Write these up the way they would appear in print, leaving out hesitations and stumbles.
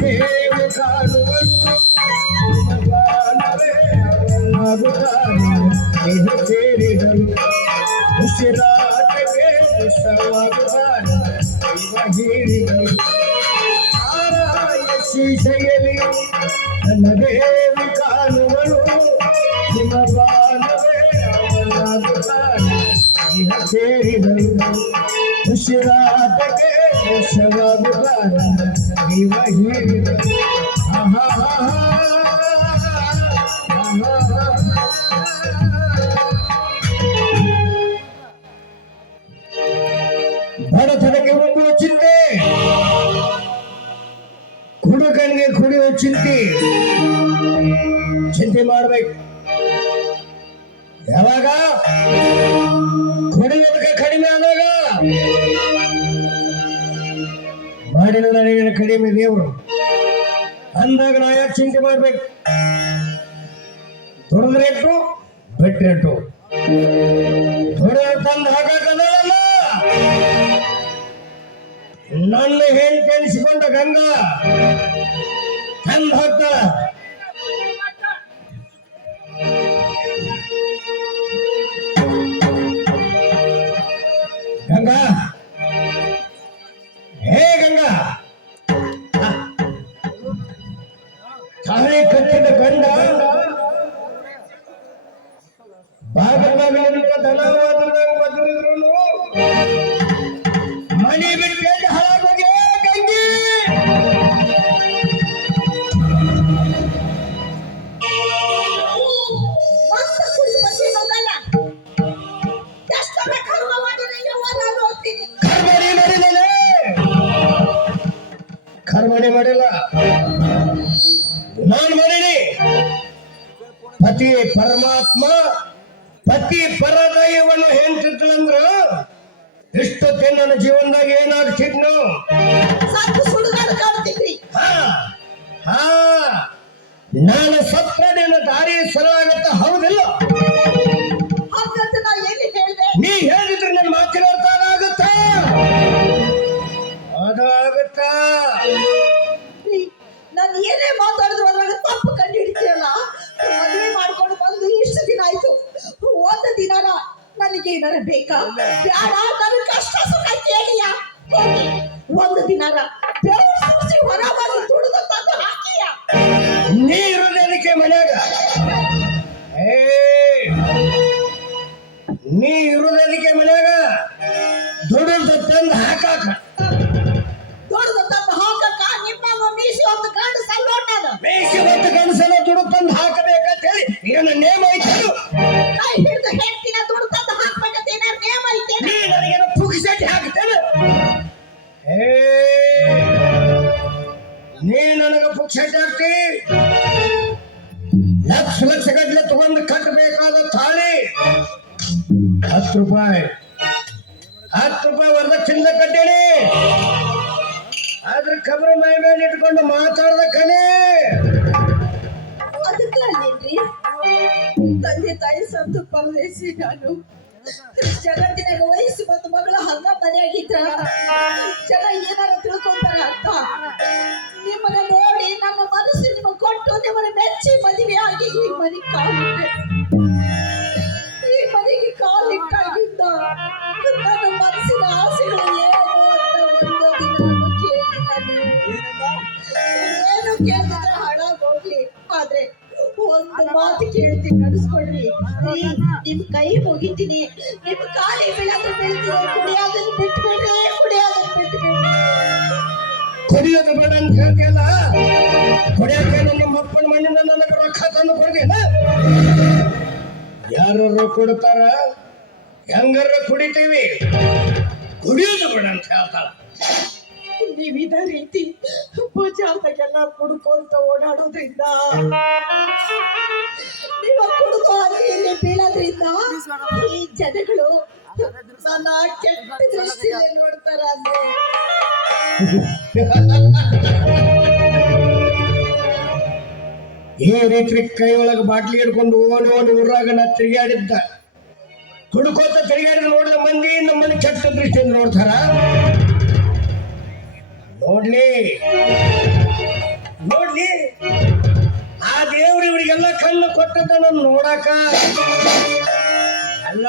ದೇವ ಕಾಣುವುದು ಸೇರಿದರು ಉಸಿರಾಟಕ್ಕೆ ಹೇಳಿದರು ಆರಾಯ ಶೀಶೆಯಲ್ಲಿ ನನ್ನ ದೇವಿ ಕಾಣುವಳು ಹಿಮಬಾನವೇ ಅವನಾಗುತ್ತಾನೆ ಇಹ ಸೇರಿದರು ಉಸಿರಾಟಕ್ಕೆ ಶವಾಗುತ್ತಾನೆ ಇವ ಹೇಳಿದರು ಬಡತನಕ್ಕೆ ಒಂದು ಚಿಂತೆ, ಹುಡುಗನಿಗೆ ಕುಡಿಯುವ ಚಿಂತೆ ಮಾಡಬೇಕು. ಯಾವಾಗ ಕುಡಿಯೋದಕ್ಕೆ ಕಡಿಮೆ ಆದಾಗ ಮಾಡಿದ ನನಗೆ ಕಡಿಮೆ ದೇವರು ಅಂದಾಗ ನಾ ಯಾಕೆ ಚಿಂತೆ ಮಾಡ್ಬೇಕು? ದುಡಿದ್ರೇಟು ಬಿಟ್ರೇಟು ದುಡಿದ ತಂದು ಹಾಕಲ್ಲ. ನನ್ನ ಹೆಂಡತಿ ಎನಿಸಿಕೊಂಡ ಗಂಗಾ ತಂದು ಹಾಕ್ತಾಳ. ಗಂಗಾ, ಹೇ ಗಂಗಾ, ತಾನೇ ಕಟ್ಟಿದ ಗಂಡ ಬಾಗಲಿನ ಧನವಾದ್ರದಾಗ ಬದಲಿದ್ರು ಮಣಿ ಬಿಟ್ಟು ಹಾಳಾಗೋಗೆ ಗಂಗಿ. ಕರ್ಮಣಿ ಮಾಡಿಲ್ಲ, ನಾನು ಮಾಡೀನಿ. ಪತಿ ಪರಮಾತ್ಮ ಪತಿ ಪರದೈವನು ಹೆಂತಿದ್ರಂದ್ರ ಇಷ್ಟೊತ್ತೇ ನನ್ನ ಜೀವನದಾಗ ಏನಾಗ್ತಿದ್ನು? ನಾನು ಸತ್ರ ನಿನ್ನ ದಾರಿ ಸರಳಾಗತ್ತ, ಹೌದಿಲ್ಲ? ನೀ ಹೇಳಿದ್ರೆ ನನ್ನ ಮಾತಿನ ಅರ್ಥ ಅದಾಗುತ್ತ, ಅದಾಗುತ್ತ. ನಾನು ಏನೇ ಮಾತಾಡಿದ್ರು ಅದ್ರಾಗ ತಪ್ಪು ಕಂಡು ಹಿಡಿತೀರಲ್ಲ. ಮದುವೆ ಮಾಡ್ಕೊಂಡು ಬಂದು ಇಷ್ಟು ದಿನ ಆಯ್ತು. ಒಂದು ದಿನಾನ ನನಗೆ ಏನಾರ ಬೇಕಾ? ಬ್ಯಾಡ, ನನ್ನ ಕಷ್ಟ ಸುಖ ಕೇಳಿಯ. ಒಂದು ದಿನಾರ ಹೊರ ಬಂದು ದುಡಿದು ತಂದು ಹಾಕಿಯ. ನೀರುದಕ್ಕೆ ಮನ್ಯಾಗ ನೀ ಇರುವುದಕ್ಕೆ ಮನ್ಯಾಗ ದುಡಿದು ತಂದು ಹಾಕಾಕ, ದುಡಿದು ತಂದು ಹಾಕಕ್ಕ ನಿಮ್ಮ ಮೀಸಿ ಒಂದು ಗಂಡು ಸಲ್ಲೋಣ. ಮೀಸಿ ಒಂದು ಗಂಡಸನ ದುಡಿದು ತಂದು ಹಾಕಬೇಕಂತ ಹೇಳಿ ಇದನ್ನ ನೇಮ ಐತೆ. ಕೈ ಹಿಡಿದು ಹೇಳ್ತೀನ ದುಡ್ಡು ತಂದು ಹಾಕ್ಬೇಕಂತ ಏನಾರು ನೇಮ ಐತೆ? ನೀ ನನಗೇನೋ ಪುಕ್ಸಟ್ಟಿ ಹಾಕ್ತೇನೆ. ನೀ ನನಗ ಪುಕ್ಸಟ್ಟಿ ಹಾಕ್ತಿ. ಲಕ್ಷ ಲಕ್ಷ ಗಟ್ಟಲೆ ತಗೊಂಡು ಕಟ್ಟಬೇಕಾದ ತಾಳಿ 10 ರೂಪಾಯಿ ವರದಕ್ಷಿಣೆ ಕಟ್ಟೇನಿ. ಆದ್ರೆ ಕಬ್ರ ಮೈ ಮೇಲೆ ಇಟ್ಕೊಂಡು ಮಾತಾಡ್ದ ಕಣೆ. ಅದಕ್ಕೆ ಅಲ್ಲೇನ್ರಿ ತಂದೆ ತಾಯಿ ಸಂತು ಪರದೇಸಿ. ನಾನು ಜಗತ್ತಿನಾಗ ವಯಸ್ಸು ಮತ್ತು ಮಗಳು ಹಂಗ ಮನೆಯಾಗಿದ್ರ ಜನ ಏನಾರ ತಿಳ್ಕೊಂತಾರ ಅಂತ ನಿಮ್ಮನ್ನ ನೋಡಿ ನನ್ನ ಮನಸ್ಸು ನಿಮಗೆ ಕೊಟ್ಟು ನಿಮ್ಮನ್ನ ಮೆಚ್ಚಿ ಮದುವೆ ಆಗಿ ಈ ಮನೆಗೆ ಕಾಲಿಟ್ಟಾಗಿದ್ದ ನನ್ನ ಮನಸ್ಸಿನ ಆಸೆಗಳು ಏನು ಕೇಳಿದ್ರೆ ಹಾಳಾಗೋಗ್ಲಿ. ಆದ್ರೆ ಒಂದು ಮಾತು ಕೇಳ್ತೀನಿ, ನಡೆಸ್ಕೊಡ್ರಿ. ನಿಮ್ ಕೈ ಮುಗಿತೀನಿ, ನಿಮ್ ಕಾಲಿ ಬೀಳೋದು ಬೀಳ್ತೀನಿ. ಕುಡಿಯೋದನ್ನ ಬಿಟ್ಬಿಡ್ರಿ, ಕುಡಿಯೋದನ್ನ ಬಿಟ್ಬಿಡ್ರಿ. ಕುಡಿಯೋದು ಬೇಡ ಅಂತ ಹೇಳ್ತಿಯಲ್ಲ, ಕುಡಿಯೋಕೆ ನಮ್ಮ ಅಪ್ಪನ ಮನೆಯಿಂದ ನನಗೆ ರೊಕ್ಕ ತಂದು ಕೊಡ್ತೀನ. ಯಾರು ಕೊಡ್ತಾರ, ಹೆಂಗಾರ ಕುಡಿತೀವಿ, ಕುಡಿಯೋದು ಬೇಡ ಅಂತ ಹೇಳ್ತಾಳ. ನೀವಿದ ರೀತಿ ಬಜಾರ್ದಾಗೆಲ್ಲ ಕುಡ್ಕೊಂತ ಓಡಾಡೋದ್ರಿಂದ, ನೀವು ಕುಡ್ಕೋ ಇಲ್ಲಿ ಬೀಳೋದ್ರಿಂದ ಈ ಜನಗಳು ನನ್ನ ಕೆಟ್ಟ ದೃಷ್ಟಿಯಲ್ಲಿ ನೋಡ್ತಾರ. ಈ ರೀತಿ ಕೈ ಒಳಗೆ ಬಾಟ್ಲಿ ಹಿಡ್ಕೊಂಡು ಓಡಿ ಊರಾಗ ನಾ ತಿರುಗಾಡಿದ್ದ. ಕುಡ್ಕೋತ ತಿರುಗಾಡಿದ ನೋಡಿದ ಮಂದಿ ನಮ್ಮಲ್ಲಿ ಕೆಟ್ಟ ದೃಷ್ಟಿಯಿಂದ ನೋಡ್ತಾರ. ನೋಡ್ಲಿ, ಬರ್ತದ ನೋಡಾಕ. ಅಲ್ಲ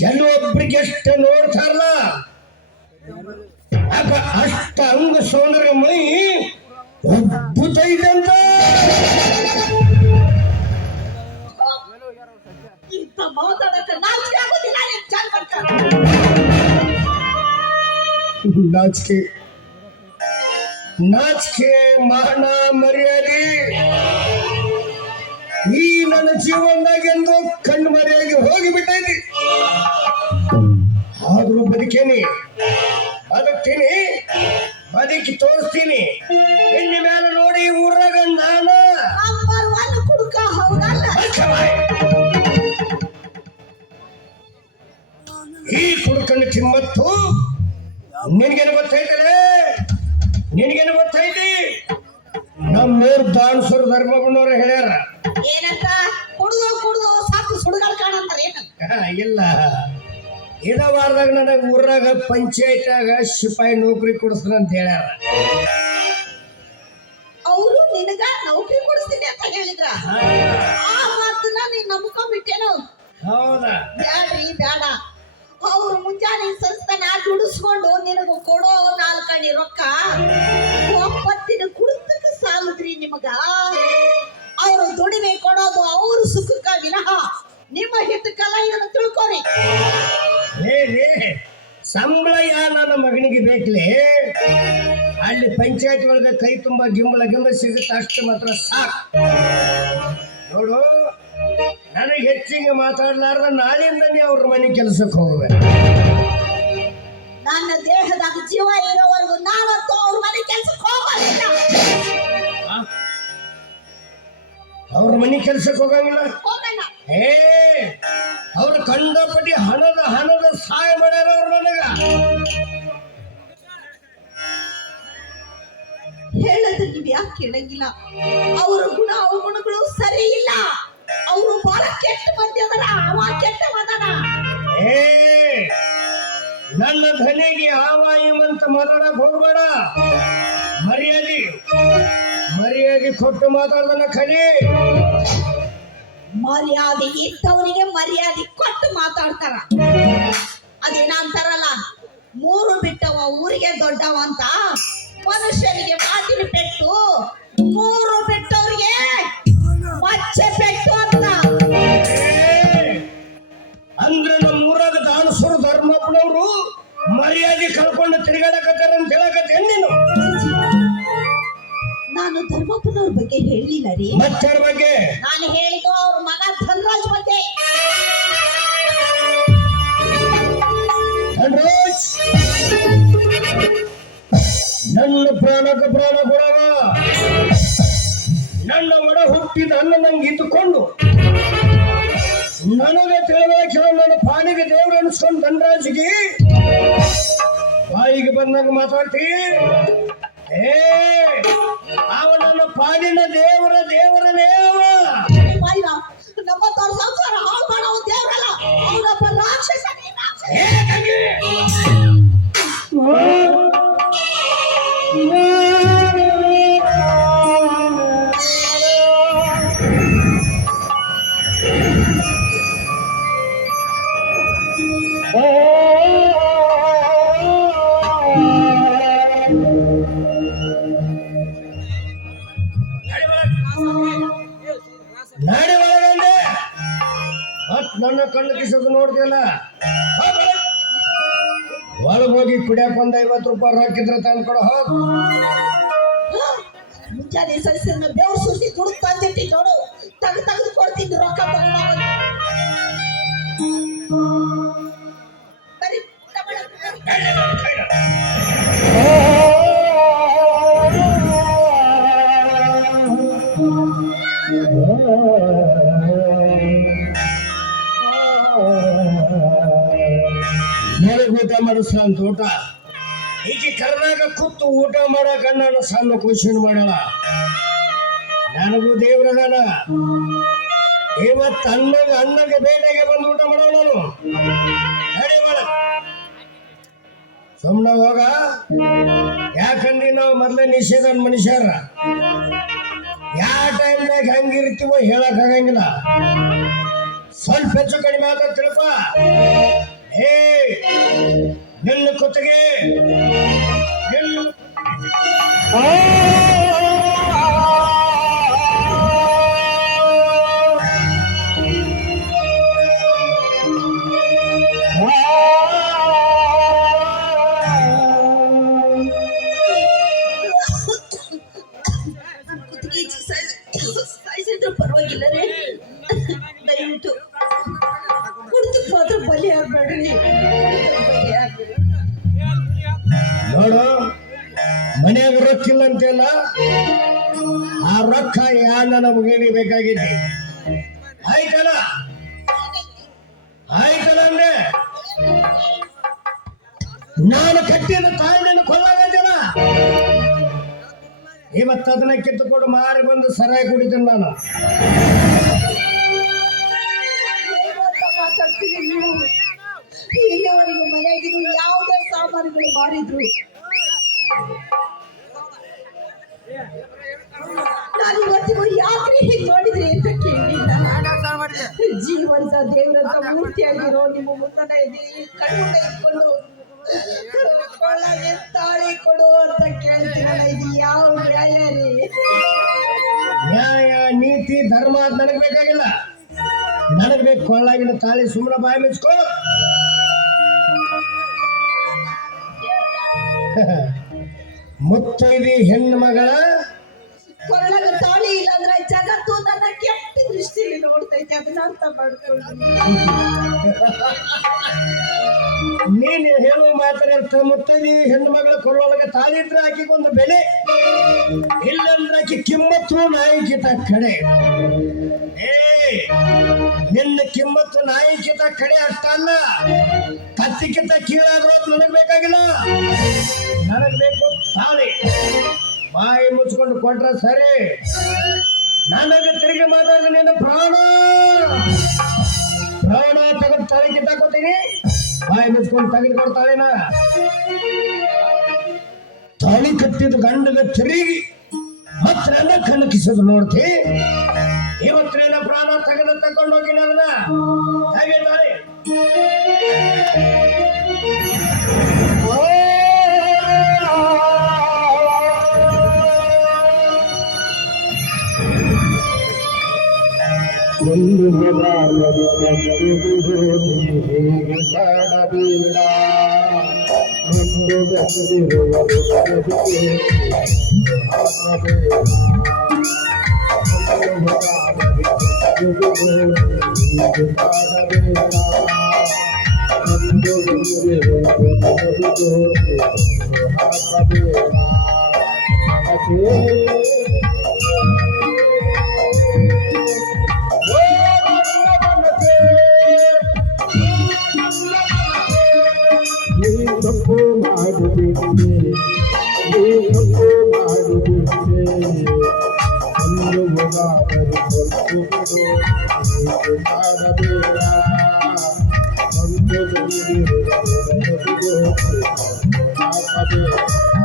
ಕೆಲವೊಬ್ರಿಗೆ ಎಷ್ಟು ನೋಡ್ತಾರಲ್ಲ ಆಗ ಅಷ್ಟ ಅಂಗ ಸೋದರ ಮೈ ಅದ್ಭುತ ಇದಂತ. ಇಂಥ ಮಾತಾಡಕ್ಕೆ ನಾಚಿಕೆ ಆಗೋದಿಲ್ಲ ನಿನ್ ಜಾನ್ಮಕ್ಕ. ನಾಚಿಕೆ ನಾಚಿಕೆ ಮಾನ ಮರ್ಯಾದೆ ಈ ನನ್ನ ಜೀವನದಾಗ ಎಂದು ಕಣ್ಣು ಮರೆಯಾಗಿ ಹೋಗಿಬಿಟ್ಟೈತಿ. ಆದ್ರೂ ಬದುಕೇನಿ, ಬದುಕ್ತೀನಿ, ಬದುಕಿ ತೋರಿಸ್ತೀನಿ. ಇನ್ನು ಮೇಲೆ ನೋಡಿ ಊರಾಗ ನಾನು ನಂಬರ್ ಒನ್ ಕುಡುಕ ಹೌದಲ್ಲ. ಈ ಕುಡ್ಕಂಡ ಕಿಮ್ಮತ್ತು ನಿನಗೇನು ಗೊತ್ತೈತಲೇ? ನಿನಗೇನು ಗೊತ್ತೈತಿ? ನಮ್ಮೂರ್ ದಾನ್ಸೂರ್ ಧರ್ಮಗುಂಡವ್ರು ಹೇಳ್ಯಾರ ಏನಂತ? ಕುಡ್ದು ಕುಡ್ದು ಸಾಕು ಸುಡುಗಾಡ ಕಾಣಂತಾರ ಏನ? ಇಲ್ಲ, ಇದ ವಾರದಾಗ ನನಗ ಊರಾಗ ಪಂಚಾಯತ್ಯಾಗ ಸಿಪಾಯಿ ನೌಕರಿ ಕೊಡಿಸ್ತಾನ ಅಂತ ಹೇಳ್ಯಾರ. ಅವರು ನಿನಗ ನೌಕರಿ ಕೊಡಿಸ್ತೀನಿ ಅಂತ ಹೇಳಿದ್ರ? ಆ ಮಾತನ್ನ ನೀನ್ ನಂಬ್ಕೊಂಡ್ಬಿಟ್ಟೇನು? ಹೌದಾ? ಬ್ಯಾಡ್ರಿ ಬ್ಯಾಡ. ಅವ್ರು ಮುಂಜಾನೆ ಸಂಸ್ಥಾನ ದುಡಿಸ್ಕೊಂಡು ನಿನಗ ಕೊಡೋ 4 ಅಣಿ ರೊಕ್ಕ ಒಪ್ಪತ್ತಿನ ಕುಡಿತಕ್ಕ ಸಾಲದ್ರಿ ನಿಮಗ. ಅವ್ರು ದುಡಿಮೆ ಕೊಡೋದು ಅವ್ರ ಸುಖಕ್ಕ ವಿನಃ ನಿಮ್ಮ ಹಿತಕ್ಕಲ್ಲ, ಇದನ್ನ ತಿಳ್ಕೊರಿ. ಸಂಬಳ ಯಾರ ನನ್ನ ಮಗನಿಗೆ ಬೇಕಲೇ? ಅಲ್ಲಿ ಪಂಚಾಯತ್ ಒಳಗ ಕೈ ತುಂಬಾ ಗಿಂಬಳ ಸಿಗುತ್ತೆ, ಅಷ್ಟು ಮಾತ್ರ ಸಾಕು. ನೋಡು, ನನಗೆ ಹೆಚ್ಚಿಗೆ ಮಾತಾಡ್ಲಾರ್ದ ನಾಳೆಯಿಂದ ನೀ ಅವ್ರ ಮನೆ ಕೆಲಸಕ್ಕೆ ಹೋಗ್ಬೇಕು. ನನ್ನ ದೇಹದಾಗ ಜೀವ ಇರೋವರೆಗೂ ನಾನಂತೂ ಅವ್ರ ಮನೆ ಕೆಲ್ಸಕ್ಕೆ ಹೋಗೋದಿಲ್ಲ. ಅವ್ರ ಮನೆ ಕೆಲ್ಸಕ್ಕೆ ಹೋಗಂಗಿಲ್ಲ? ಹೋಗಲ್ಲ. ಅವ್ರ ಕಂಡಪಟ್ಟಿ ಹಣದ ಸಹಾಯ ಮಾಡ್ಯಾರ ಅವ್ರು ನನಗ. ಹೇಳಿದ್ರೆ ನೀವ್ ಯಾಕೆ ಕೇಳಂಗಿಲ್ಲ? ಅವರ ಗುಣ ಅವಗುಣಗಳು ಸರಿ ಇಲ್ಲ. ಅವರು ಬಹಳ ಕೆಟ್ಟ ಮಂದಿ ಅದರ. ಅವ ಕೆಟ್ಟ ಮದನ. ನನ್ನ ಧನಿಗೆ ಆವ ಇವಂತ ಮಾತಾಡಕ್ ಹೋಗ್ಬೇಡ. ಮರ್ಯಾದೆ ಕೊಟ್ಟು ಮಾತಾಡ್ದನ ಕಲಿ. ಮರ್ಯಾದೆ ಇದ್ದವರಿಗೆ ಮರ್ಯಾದೆ ಕೊಟ್ಟು ಮಾತಾಡ್ತಾರ. ಅದೇನ ಅಂತಾರಲ್ಲ, 3 ಬಿಟ್ಟವ ಊರಿಗೆ ದೊಡ್ಡವ ಅಂತ. ಮನುಷ್ಯನಿಗೆ ಮಾತಿನ ಪೆಟ್ಟು, 3 ಬಿಟ್ಟವ್ರಿಗೆ ಮಚ್ಚೆ ಪೆಟ್ಟು ಅಂತ. ಅಂದ್ರೆ ನಮ್ಮೂರಾಗ ದಾನಸೂರು ಧರ್ಮಪ್ಪನವರು ಮರ್ಯಾದೆ ಕಳ್ಕೊಂಡು ತಿರುಗಾಡಕತ್ತಾರ ಅಂತ ಹೇಳಕತ್ತೇನ್ ನೀನು? ನಾನು ಧರ್ಮಪ್ಪನವ್ರ ಬಗ್ಗೆ ಹೇಳಿಲ್ಲ ರೀ. ಮಚ್ಚರ ಬಗ್ಗೆ ನಾನು ಹೇಳಿದ್ದು ಅವ್ರ ಮಗ ಧನರಾಜ್ ಬಗ್ಗೆ. ಧನರಾಜ್ ನನ್ನ ಪ್ರಾಣಕ್ಕೆ ಪ್ರಾಣ ಕೊಡವ. ನನ್ನ ಒಡ ಹುಟ್ಟಿದ ಅನ್ನ ನಂಗೆ ಇದ್ದುಕೊಂಡು ನನಗೆ ತಿಳಿದ ನನ್ನ ಪಾಣಿಗೆ ದೇವ್ರು ಅನಿಸ್ಕೊಂಡು ಧನರಾಜ್ಗೆ ಬಾಯಿಗೆ ಬಂದಾಗ ಮಾತಾಡ್ತಿ. ಅವ ನನ್ನ ಪಾಡಿನ ದೇವರನೇ ಅವ. ನಮ್ಮ ಸಂಸಾರ ಹಾಳು ಮಾಡೋ ದೇವರಲ್ಲ, ಅವನೊಬ್ಬ ರಾಕ್ಷಸ. ನಾಡಿ ಒಳಗಂಡೆ ಮತ್ ನನ್ನ ಕಣ್ಣು ಕಿಸದು ನೋಡ್ತಿಯಲ್ಲ, ಒಳಗ್ ಹೋಗಿ ಕುಡಿಯಕ್ 50 ರೂಪಾಯಿ ಹಾಕಿದ್ರೆ ತಂದ್ಕೊಡ ಹೋಗ್. ಮುಂಜಾನೆ ಸಸ್ಯನ ಬೇವು ಸುರಿಸಿ ದುಡ್ಡು ತಂದಿಟ್ಟಿ ನೋಡು, ತೆಗೆದು ಕೊಡ್ತಿದ್ದು ರೊಕ್ಕ ತಗೊಂಡು. ಬರೀ ಊಟ ಊಟ ಮಾಡಿಸ್ಲ ಅಂತ ಊಟ ಈಕೆ ಕರ್ನಾಗ ಕೂತು ಊಟ ಮಾಡಕ ನಾನು ಸಣ್ಣ ಕ್ವಶನ್ ಮಾಡಲ್ಲ. ನನಗೂ ದೇವ್ರದಾನ. ಇವತ್ತು ಅನ್ನಗೆ ಬೇಟೆಗೆ ಬಂದು ಊಟ ಮಾಡೋ ನಾನು. ನಡಿ ಮಾಡ ಸುಮ್ಮನೆ ಹೋಗ. ಯಾಕಂದ್ರೆ ನಾವು ಮೊದ್ಲೇ ನಿಷೇಧ ಮನುಷ್ಯರ ಯಾವ ಟೈಮ್ನಾಗ ಹೆಂಗಿರ್ತೀವೋ ಹೇಳಕ್ ಆಗಂಗಿಲ್ಲ. ಸ್ವಲ್ಪ ಹೆಚ್ಚು ಕಡಿಮೆ ಆದ ತಿಳ್ಕ ಏ ನಿನ್ನ ಕುತ್ತಿಗೆ ಕುತ್ತಿಗೆ ಸಾಯಿಸಿದ್ರು ಪರವಾಗಿಲ್ಲ ರೀ. ದಯವಿಟ್ಟು ಕುಡ್ತಕ್ಕೆ ಮಾತ್ರ ಬಲಿ ಆಗ್ಬೇಡ್ರಿ. ನೋಡು, ಮನ್ಯಾಗ ರೊಕ್ಕ ಇಲ್ಲ ಅಂತೆಲ್ಲ, ಆ ರೊಕ್ಕ ಯಾ ನನ್ನ ಮಗನಿಗೆ ಬೇಕಾಗಿದ್ದೆ. ಆಯ್ತಲ್ಲ ಆಯ್ತಲ್ಲ ಅಂದ್ರೆ ನಾನು ಕಟ್ಟಿದ ತಾಯಿನ ಕೊಳ್ಳಾಗತ್ತೇನ. ಇವತ್ತು ಅದನ್ನ ಕಿತ್ತುಕೊಂಡು ಮಾರಿ ಬಂದು ಸರಾಯಿ ಕುಡಿತೀನಿ ನಾನು. ಮಾತಾಡ್ತೀವಿ ನೀವು. ಇಲ್ಲಿವರೆಗೂ ಮನೆಯಾಗಿರು ಯಾವುದೇ ಸಾಮಾನುಗಳು ಮಾರಿದ್ರು ನಾನು ಇವತ್ತಿಗೂ ಯಾಕ್ರಿ ಹೀಗೆ ಮಾಡಿದ್ರಿ ಅಂತ ಕೇಳಿಲ್ಲ. ಜೀವಂತ ದೇವರಂತ ಮೂರ್ತಿಯಾಗಿರೋ ನಿಮ್ಮ ಮುಂದನ ಇದೆ ಕಣ್ಣು ಇಟ್ಕೊಂಡು ಕೊಳ್ಳಗೆ ತಾಳಿ ಕೊಡು ಅಂತ ಕೇಳ್ತೀರಲ್ಲ, ಇದು ಯಾವ ನ್ಯಾಯ ರೀ? ನ್ಯಾಯ ನೀತಿ ಧರ್ಮ ಅಂತ ನನಗೆ ಬೇಕಾಗಿಲ್ಲ. ನನಗೆ ಬೇಕು ಕೊಳ್ಳಾಗಿನ ತಾಳಿ. ಸುಮ್ಮನೆ ಬಾಯಿ ಮುಚ್ಕೋ. ಮುತ್ತೈದಿ ಹೆಣ್ಣು ಮಗಳ ಕೊರಳಗ ತಾಳಿ ಇಲ್ಲ ಅಂದ್ರೆ ಜಗತ್ತು ನನ್ನ ಕೆಟ್ಟ ದೃಷ್ಟಿಯಲ್ಲಿ ನೋಡ್ತೈತೆ. ಅದನ್ನ ಅರ್ಥ ಮಾಡ್ಕೊಳ್ಳಿ. ನೀನು ಹೇಳುವ ಮಾತಾಡ ಮುತ್ತೈದಿ ಹೆಣ್ಣು ಮಗಳ ಕೊರಳೊಳಗೆ ತಾಳಿ ಇದ್ರೆ ಆಕಿಗೊಂದು ಬೆಲೆ, ಇಲ್ಲಂದ್ರೆ ಆಕಿ ಕಿಮ್ಮತ್ತು ನಾಯಿಕಿತ ಕಡೆ. ಏ ನಿನ್ನ ಕಿಮ್ಮತ್ತು ನಾಯಿಕಿತ ಕಡೆ ಅಷ್ಟಲ್ಲ, ಕತ್ತಿಕಿತ ಕೀಳಾದ್ರೂ ನನಗ್ ಬೇಕಾಗಿಲ್ಲ. ನನಗ್ ಬೇಕು ತಾಳಿ. ಬಾಯಿ ಮುಚ್ಕೊಂಡು ಕೊಟ್ರ ಸರಿ. ನನಗೆ ತಿರುಗಿ ಮಾತಾಡಿದ್ರೆ ನಿನ್ನ ಪ್ರಾಣ ತೆಗೆದು ತಾಳಿ ಕಿತ್ತಾಕೋತೀನಿ. ಬಾಯಿ ಮುಚ್ಕೊಂಡು ತೆಗೆದು ಕೊಡ್ತಾಳೆನ. ತಾಳಿ ಕಟ್ಟಿದ ಗಂಡಗ ತಿರುಗಿ ಮತ್ತೆ ನನ್ನ ಕಣಕಿಸೋದು ನೋಡ್ತಿ. ಇವತ್ತು ನನ್ನ ಪ್ರಾಣ ತೆಗೆದು ತಗೊಂಡೋಗಿ ನನ್ನ ಹಾಗೆ ತಾಳಿ. ಒಂದು ಸಾಡಬೇಡ ಒಂದು ಬಂದಿರುವರು ತಪ್ಪು ಮಾಡುತ್ತಿದ್ದೆ, ತಪ್ಪು ಮಾಡುತ್ತಿದ್ದೆ. ಒಂದು ಮಗಾದರೂ ಕೊಟ್ಟು ಬಿಡು, ಮಾಡಬೇಡ. ಒಂದು ಹಾಕಬೇಡ.